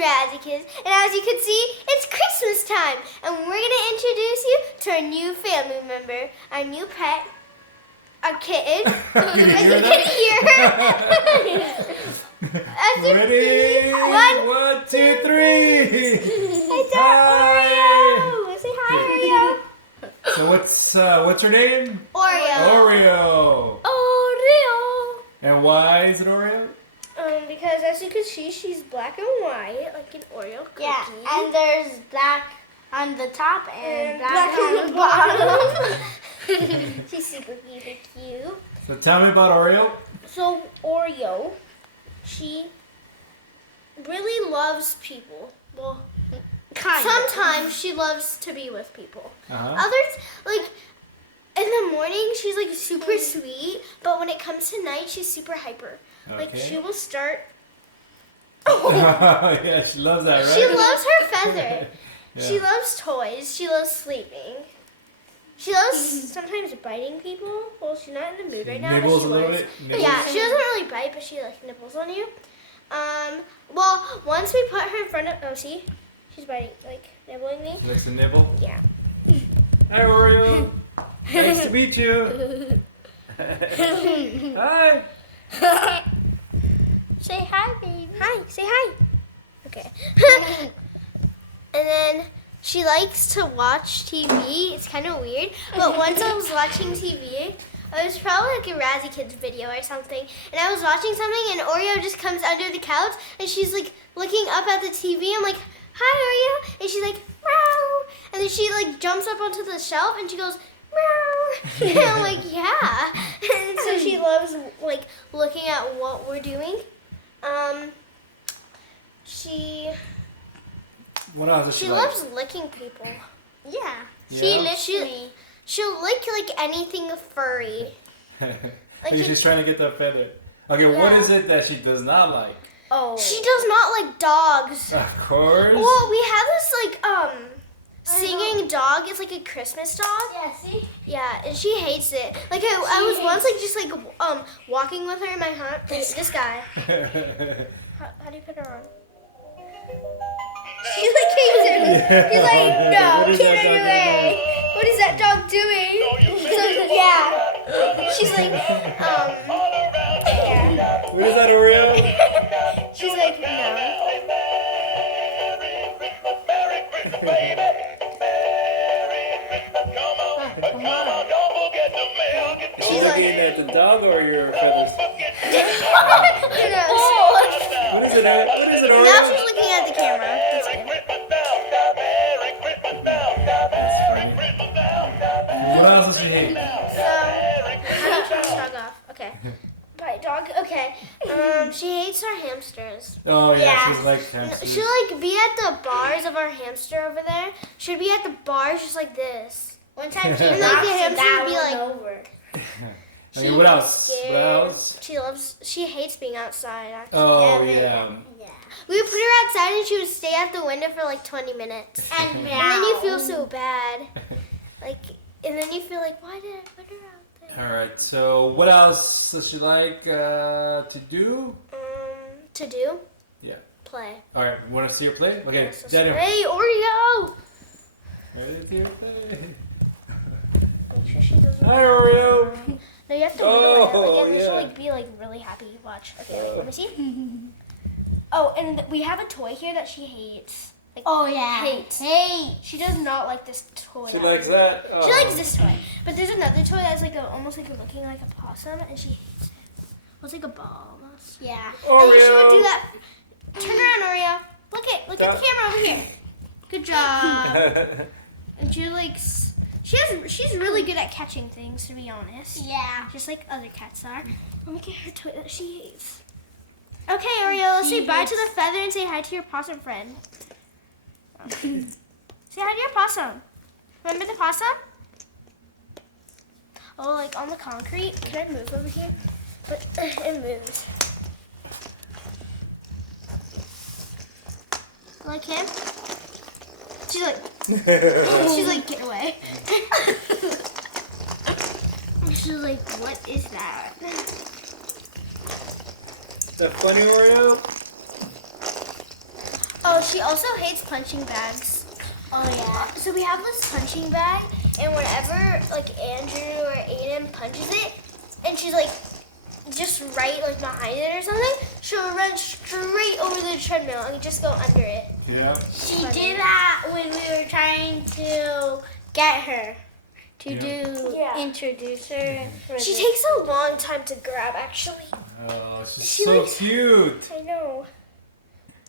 Razzy Kidz, and as you can see, it's Christmas time, and we're gonna introduce you to our new family member, our new pet, our kitten. As you can hear her. Ready? One, two, three. It's our Oreo. Say hi, Oreo. So what's her name? Oreo. Oreo. And why is it Oreo? Because as you can see, she's black and white, like an Oreo cookie. Yeah, and there's black on the top and black on the bottom. She's super cute. So tell me about Oreo. So Oreo, she really loves people. Well, sometimes she loves to be with people. Others, like in the morning, she's like super sweet, but when it comes to night, she's super hyper. Like she will start. Yeah, she loves that, right? She loves her feather. Yeah. She loves toys. She loves sleeping. She loves sometimes biting people. Well, she's not in the mood right now. Nibbles but she a little was. bit? Nibbles? Yeah, she doesn't really bite, but she like nibbles on you. Well, once we put her in front of. Oh, see, she's biting, like nibbling me. She likes to nibble. Yeah. Hi, Oreo. Nice to meet you. Hi. Say hi, baby. Hi. Say hi. Okay. And then she likes to watch TV. It's kind of weird, but once I was watching TV, it was probably like a Razzy Kidz video or something, and I was watching something, and Oreo just comes under the couch, and she's like looking up at the TV. I'm like, hi, Oreo, and she's like, meow, and then she like jumps up onto the shelf, and she goes, meow, and I'm like, yeah, and so she loves like looking at what we're doing. What else does She like? loves licking people. Yeah. She Yeah? licks me. She'll lick like anything furry. She's trying to get that feather. Okay, Yeah. what is it that she does not like? Oh. She does not like dogs. Of course. Well, we have this like singing dog. It's like a Christmas dog. Yeah, see? Yeah, and she hates it. Like I was once like just like walking with her in my hunt. This guy. How do you put her on? She like hates him. He's like, no, get out of the way. What is that dog doing? So yeah, she's like, yeah. What is that, Oreo? She's like, no. She's looking at the dog or your feathers? Who knows? What is it? What is it, Oreo? Now she's looking at the camera. That's good. What else does she hate? So, how do you turn this dog off? Okay. Bite dog. Okay. She hates our hamsters. Oh yeah, she's like hamsters. She'll like be at the bars of our hamster over there. She'll be at the bars just like this. One time she And knocked like the hamster that would be one like over. Okay, what else? scared. What else? She hates being outside actually. Oh yeah. Yeah. We would put her outside and she would stay at the window for like 20 minutes. And meow. And then you feel so bad. And then you feel like, why did I put her out there? All right. So what else does she like to do? To do? Yeah. Play. All right. Want to see her play? Okay. Yes, Daniel. hey, Oreo! Ready to see her play? Make sure she doesn't. Hi, Oreo. No, you have to wiggle it. Oh, Again, this will yeah. like be like really happy. Watch. Okay, wait, let me see. Oh, and we have a toy here that she hates. Like, Oh yeah. Hates. Hey. She does not like this toy. She likes that. Oh. She likes this toy. But there's another toy that's like almost like looking like a possum, and she hates it. Well, it's like a ball almost. Yeah. And she would do Oreo. that. Turn around, Oreo. Look at the camera over here. Good job. And she like, she's really good at catching things, to be honest. Yeah. Just like other cats are. And look at her toy that she hates. Okay, Oreo, let's say bye to the feather and say hi to your possum friend. Say hi to your possum. Remember the possum? Oh, like on the concrete. Can I move over here? But it moves. Like him? She's like, get away. She's like, what is that? Is that funny, Oreo? Oh, Oh, she also hates punching bags. Oh yeah. So we have this punching bag, and whenever like Andrew or Aiden punches it, and she's like just right like behind it or something, she'll run straight over the treadmill and just go under it. Yeah. She did that when we were trying to get her to introduce her. She takes a long time to grab, actually. Oh, she's She so likes- cute. I know.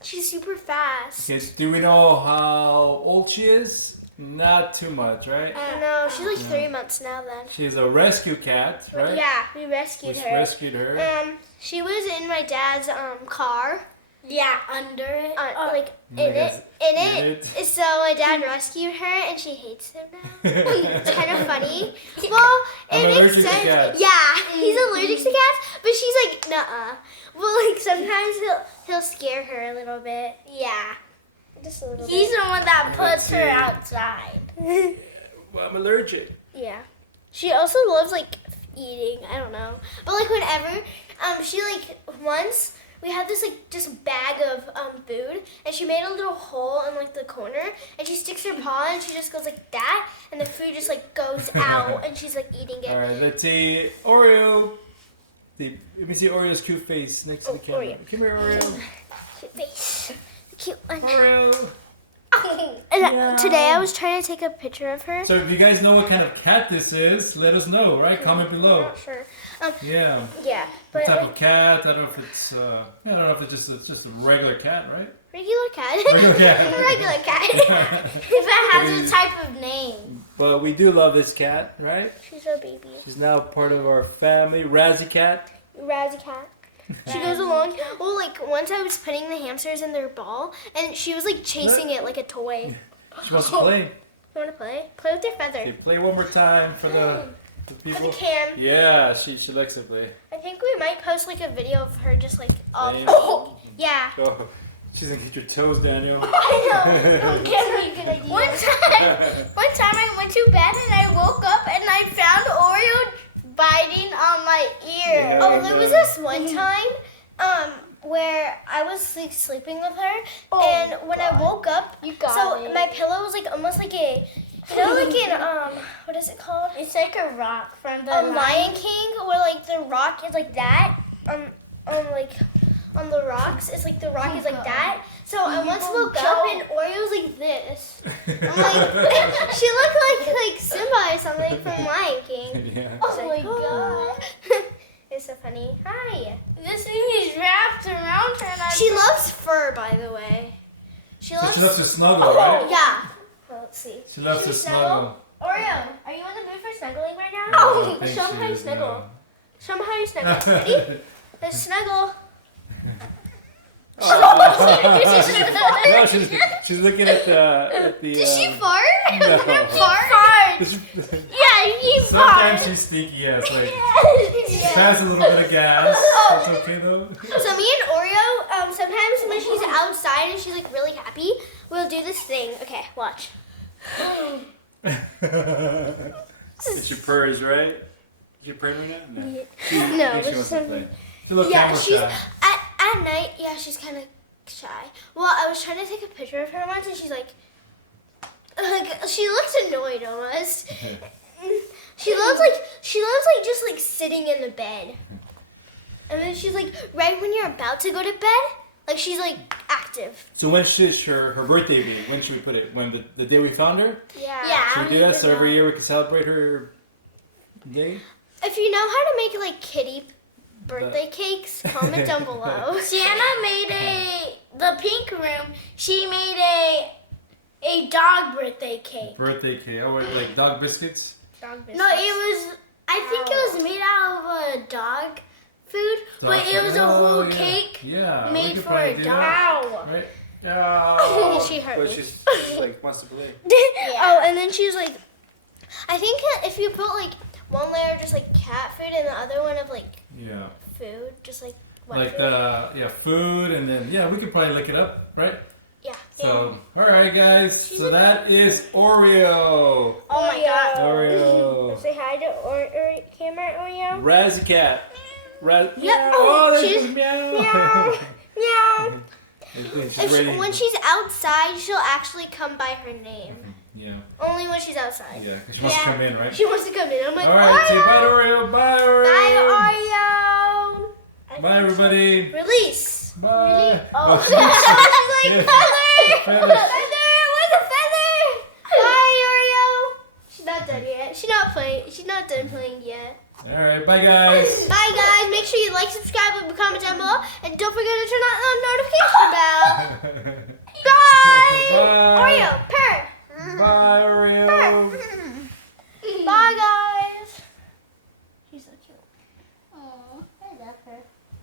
She's super fast. Okay, so do we know how old she is? Not too much, right? No, she's like 3 months now then. She's a rescue cat, right? Yeah, we rescued We her. rescued her. She was in my dad's car. Yeah, under it. Like I in guess it. So my dad rescued her, and she hates him now. It's kind of funny. Well, I'm it makes allergic to sense. cats. Yeah, he's allergic to cats, but she's like, nuh-uh. Well, like sometimes he'll scare her a little bit. Yeah. Just a little He's bit. the one that puts her see. outside. Well, I'm allergic. Yeah. She also loves like eating. I don't know, but like whenever she like once. We had this like just bag of food, and she made a little hole in like the corner, and she sticks her paw and she just goes like that, and the food just like goes out, and she's like eating it. All right, let's see Oreo. Let me see Oreo's cute face next to the camera. Oreo. Come here, Oreo. Cute face, cute one. Oreo. And today I was trying to take a picture of her. So if you guys know what kind of cat this is, let us know, right? Comment I'm below. not sure. Yeah. Yeah, What but type like, of cat? I don't know if it's I don't know if it's just a regular cat, right? regular cat. Regular cat. Regular cat. If it has a type of name. But we do love this cat, right? She's our baby. She's now part of our family. Razzy cat. Razzy cat. She goes along. Well, like once I was putting the hamsters in their ball, and she was like chasing it like a toy. She wants to play. You want to play? Play with your feather. Okay, play one more time for the For people. the cam. Yeah, she likes to play. I think we might post like a video of her just like all Playing. playing. Yeah. Oh, she's gonna get your toes, Daniel. I know. Don't get me a good idea. One time I went to bed and I woke up and I found Oreo biting on my ear. Yeah. Oh, there was this one time where I was like sleeping with her, Oh, and when I woke up, You got so it. my pillow was like almost like a, you know, like in what is it called? It's like a rock from the Lion King, where like the rock is like that. Like on the rocks, it's like the rock is like that. So I once woke up and Oreo's like this. I'm like, she looked like Simba or something from Lion King. Yeah. Oh my god. It's so funny. Hi. This thing is wrapped around her and I She loves fur, by the way. She So loves. she loves to snuggle, right? Yeah. Well, let's see. She loves Should to we snuggle. Oreo, are you in the mood for snuggling right now? Oh, I think show 'em she how you is, snuggle. Show 'em how you yeah. snuggle. Ready? Let's snuggle. No, she's looking at the. Did she fart? No. Fart? Yeah, you Sometimes she's sneaky, yes. Like, she has a little bit of gas. That's okay though. So me and Oreo, sometimes when she's outside and she's like really happy, we'll do this thing. Okay, watch. It's your purrs, right? Is your purring right now? No. She No, thinks she but wants to play. It's a little Yeah, camera she's shy. at night. Yeah, she's kind of shy. Well, I was trying to take a picture of her once, and she's like she looks annoyed almost. She loves just like sitting in the bed, and then she's like right when you're about to go to bed, like she's like active. So when should her birthday be? When should we put it? When the day we found her? Yeah. Should we do that so every year we can celebrate her day? If you know how to make like kitty birthday cakes, comment down below. Sienna made the pink room, she made a dog birthday cake. Birthday cake. Oh, wait, like dog biscuits? Dog biscuits. No, I think it was made out of a dog food, but it was a whole yeah. cake Yeah, we made could for probably a do dog. that, right? Oh, She hurt but me. she's like wants to play. Oh, and then she was like, I think if you put like one layer of just like cat food and the other one of like Yeah. food, just like wet Like food. food, and then we could probably lick it up, right? Yeah. So, all right, guys. So that is Oreo. Oh my god. Oreo. Say hi to camera, Oreo. Razzy cat. Yep. Oh, there's She's the meow. meow. Meow. When she's outside, she'll actually come by her name. Yeah. Only when she's outside. Yeah, because she wants to come in, right? She wants to come in. I'm like, all right, say bye, Oreo. Bye, Oreo. Bye, Oreo. Bye, everybody. Release. Bye. Oh, she's like yeah. feather. Feather. Feather. Where's the feather? Bye, Oreo. She's not done yet. She's not playing. She's not done playing yet. All right, bye, guys. Bye, guys. Make sure you like, subscribe, and comment down below, and don't forget to turn on the notification bell.